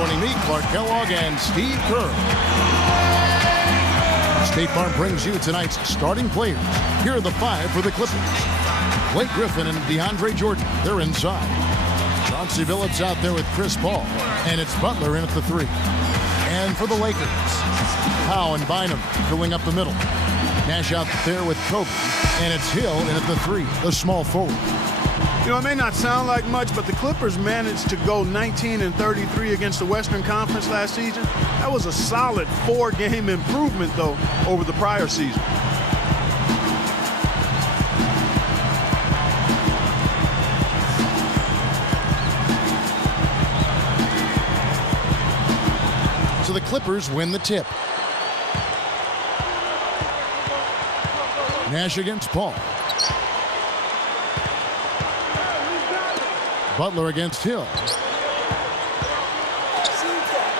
joining me, Clark Kellogg and Steve Kerr. State Farm brings you tonight's starting players. Here are the 5 for the Clippers. Blake Griffin and DeAndre Jordan, they're inside. Chauncey Billups out there with Chris Paul, and it's Butler in at the 3. And for the Lakers, Howe and Bynum filling up the middle. Nash out there with Kobe, and it's Hill in at the 3, the small forward. You know, it may not sound like much, but the Clippers managed to go 19-33 against the Western Conference last season. That was a solid 4-game improvement, though, over the prior season. So the Clippers win the tip. Nash against Paul. Butler against Hill.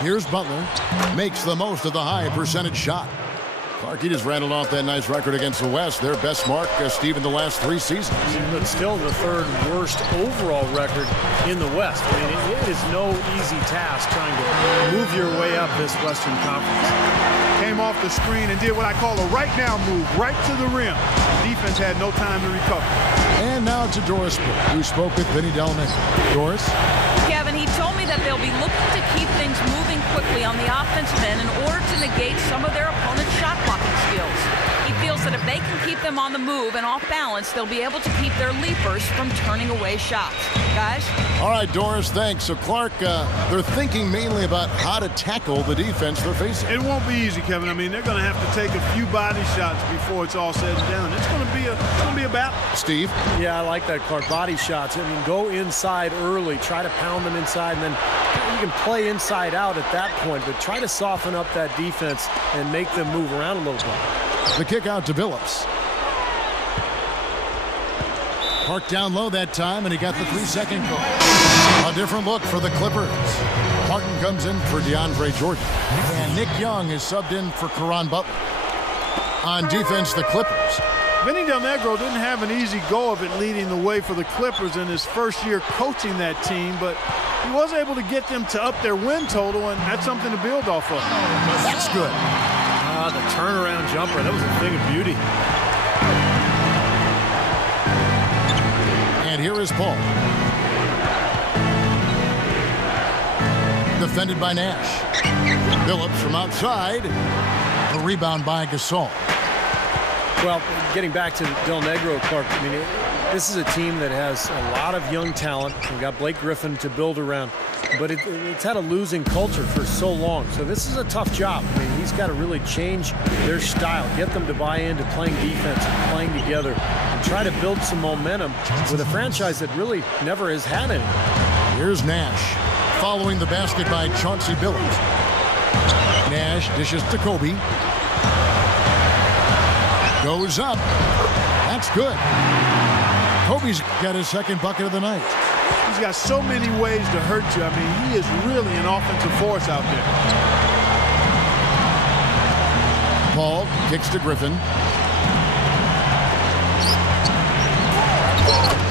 Here's Butler. Makes the most of the high percentage shot. Clark, he just rattled off that nice record against the West. Their best mark, Steve, in the last 3 seasons. But still the 3rd worst overall record in the West. I mean, it is no easy task trying to move your way up this Western Conference. Came off the screen and did what I call a right now move, right to the rim. Defense had no time to recover. And now to Doris, who spoke with Vinny Delman. Doris? Kevin, he told me that they'll be looking to keep things moving quickly on the offensive end in order to negate some of their opponent's shot blocking skills. He feels that if they can keep them on the move and off balance, they'll be able to keep their leapers from turning away shots. Guys? All right, Doris, thanks. So, Clark, they're thinking mainly about how to tackle the defense they're facing. It won't be easy, Kevin. I mean, they're going to have to take a few body shots before it's all said and done. It's going to be a battle. Steve? Yeah, I like that, Clark. Body shots. I mean, go inside early. Try to pound them inside, and then you can play inside out at that point, but try to soften up that defense and make them move around a little bit. The kick out to Billups. Park down low that time, and he got the 3-second goal. A different look for the Clippers. Martin comes in for DeAndre Jordan. And Nick Young is subbed in for Caron Butler. On defense, the Clippers. Vinny Del Negro didn't have an easy go of it leading the way for the Clippers in his first year coaching that team, but he was able to get them to up their win total, and that's something to build off of. That's good. The turnaround jumper, that was a thing of beauty. And here is Paul. Defended by Nash. Billups from outside. A rebound by Gasol. Well, getting back to Del Negro, Clark, I mean, this is a team that has a lot of young talent. We've got Blake Griffin to build around, but it's had a losing culture for so long. So this is a tough job. I mean, he's got to really change their style, get them to buy into playing defense and playing together, and try to build some momentum with a franchise that really never has had any. Here's Nash, following the basket by Chauncey Billups. Nash dishes to Kobe. Goes up. That's good. Kobe's got his 2nd bucket of the night. He's got so many ways to hurt you. I mean, he is really an offensive force out there. Paul kicks to Griffin.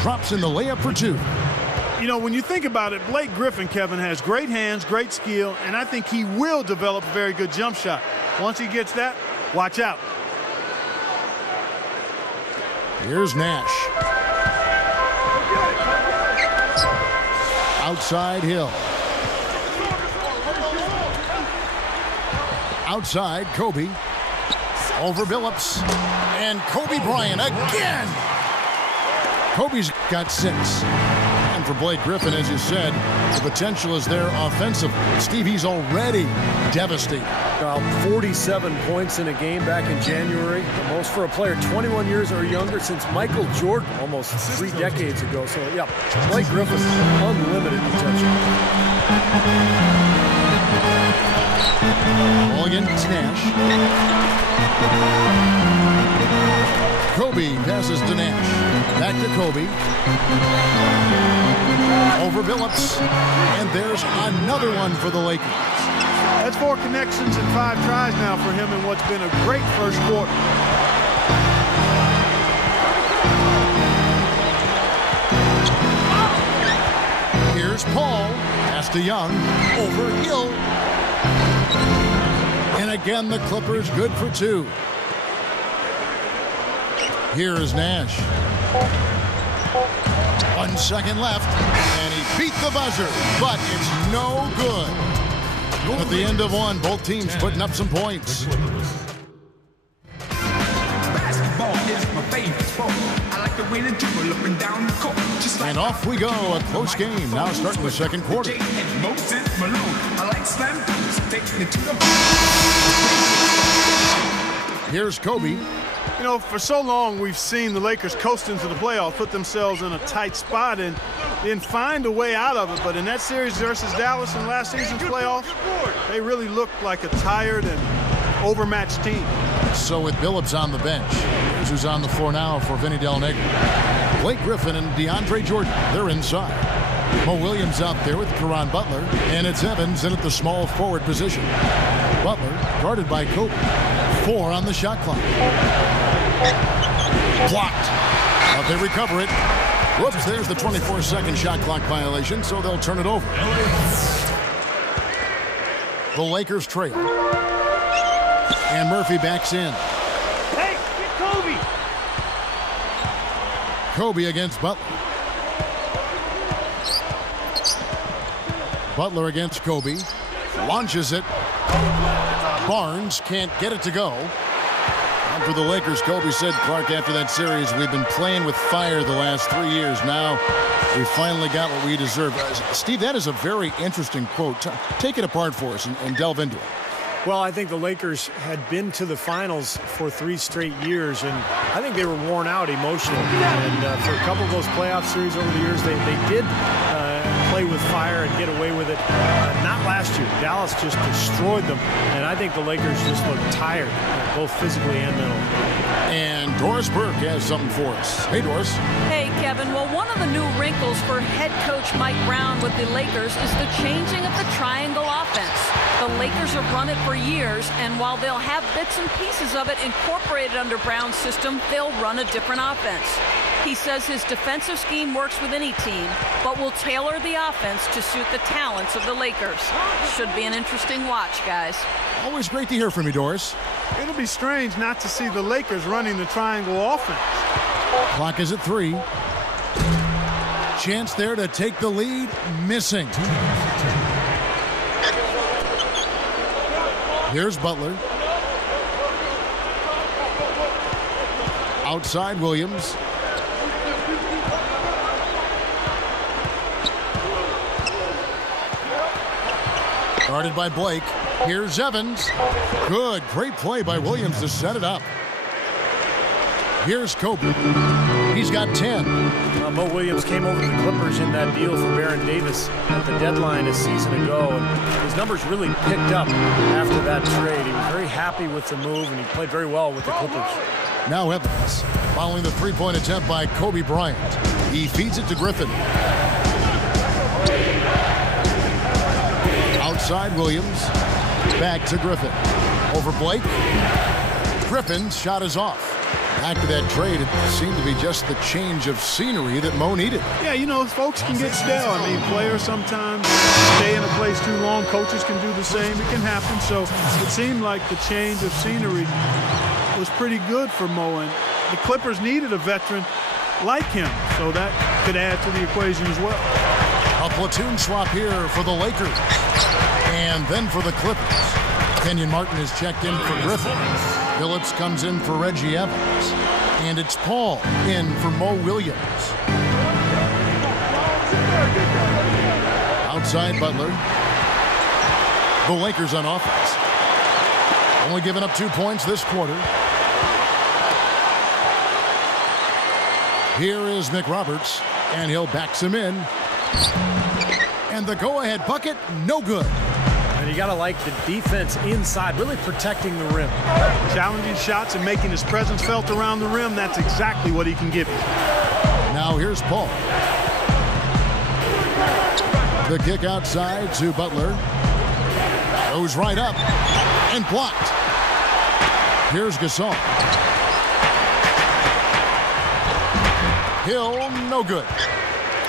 Drops in the layup for 2. You know, when you think about it, Blake Griffin, Kevin, has great hands, great skill, and I think he will develop a very good jump shot. Once he gets that, watch out. Here's Nash. Outside Hill. Outside Kobe. Over Billups. And Kobe Bryant again. Kobe's got 6. And for Blake Griffin, as you said, the potential is there offensively. Steve, he's already devastating. 47 points in a game back in January. The most for a player 21 years or younger since Michael Jordan almost 3 decades ago. So, yeah, Blake Griffin, unlimited potential. Ball against Nash. Kobe passes to Nash. Back to Kobe. Over Billups. And there's another one for the Lakers. That's 4 connections and 5 tries now for him in what's been a great first quarter. Here's Paul. Pass to Young. Over Hill. And again, the Clippers good for 2. Here is Nash. 1 second left, and he beat the buzzer, but it's no good. At the end of 1, both teams putting up some points. Basketball is my favorite sport. I like the way they dribble up and down the court. And off we go, a close game. Now starting the second quarter. Here's Kobe. You know, for so long we've seen the Lakers coast into the playoffs, put themselves in a tight spot, and then find a way out of it. But in that series versus Dallas in last season's playoffs, they really looked like a tired and overmatched team. So with Billups on the bench, here's who's on the floor now for Vinny Del Negro. Blake Griffin and DeAndre Jordan, they're inside. Mo Williams out there with Caron Butler, and it's Evans in at the small forward position. Butler guarded by Kobe. 4 on the shot clock. Blocked. But they recover it. Whoops, there's the 24-second shot clock violation, so they'll turn it over. The Lakers trail. And Murphy backs in. Hey, get Kobe! Kobe against Butler. Butler against Kobe. Launches it. Barnes can't get it to go. And for the Lakers, Kobe said, Clark, after that series, we've been playing with fire the last 3 years. Now we finally got what we deserve. Steve, that is a very interesting quote. Take it apart for us and delve into it. Well, I think the Lakers had been to the finals for 3 straight years, and I think they were worn out emotionally. And for a couple of those playoff series over the years, they did play with fire and get away with it. Not last year. Dallas just destroyed them, and I think the Lakers just looked tired, both physically and mentally. And Doris Burke has something for us. Hey, Doris. Hey, Kevin. Well, one of the new wrinkles for head coach Mike Brown with the Lakers is the changing of the triangle offense. The Lakers have run it for years, and while they'll have bits and pieces of it incorporated under Brown's system, they'll run a different offense. He says his defensive scheme works with any team, but will tailor the offense to suit the talents of the Lakers. Should be an interesting watch, guys. Always great to hear from you, Doris. It'll be strange not to see the Lakers running the triangle offense. Clock is at 3. Chance there to take the lead. Missing. Here's Butler. Outside Williams. Guarded by Blake. Here's Evans. Good, great play by Williams to set it up. Here's Kobe. He's got 10. Mo Williams came over to the Clippers in that deal for Baron Davis at the deadline a season ago, and his numbers really picked up after that trade. He was very happy with the move, and he played very well with the Clippers. Now Evans, following the three-point attempt by Kobe Bryant. He feeds it to Griffin. Outside Williams, back to Griffin. Over Blake. Griffin's shot is off. After that trade, it seemed to be just the change of scenery that Mo needed. Yeah, you know, folks can get stale. I mean, players sometimes stay in a place too long. Coaches can do the same. It can happen. So it seemed like the change of scenery was pretty good for Mo. And the Clippers needed a veteran like him. So that could add to the equation as well. A platoon swap here for the Lakers. And then for the Clippers. Kenyon Martin is checked in for Griffin. Billups comes in for Reggie Evans. And it's Paul in for Mo Williams. Outside Butler. The Lakers on offense. Only giving up 2 points this quarter. Here is McRoberts. And he'll backs him in. And the go-ahead bucket, no good. And you got to like the defense inside, really protecting the rim. Challenging shots and making his presence felt around the rim, that's exactly what he can give you. Now here's Paul. The kick outside to Butler. Goes right up and blocked. Here's Gasol. Hill, no good.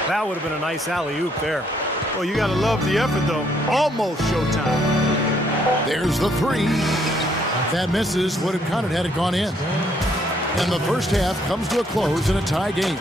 That would have been a nice alley-oop there. Well, you got to love the effort, though. Almost showtime. There's the 3. That misses, would have counted had it gone in. And the first half comes to a close in a tie game.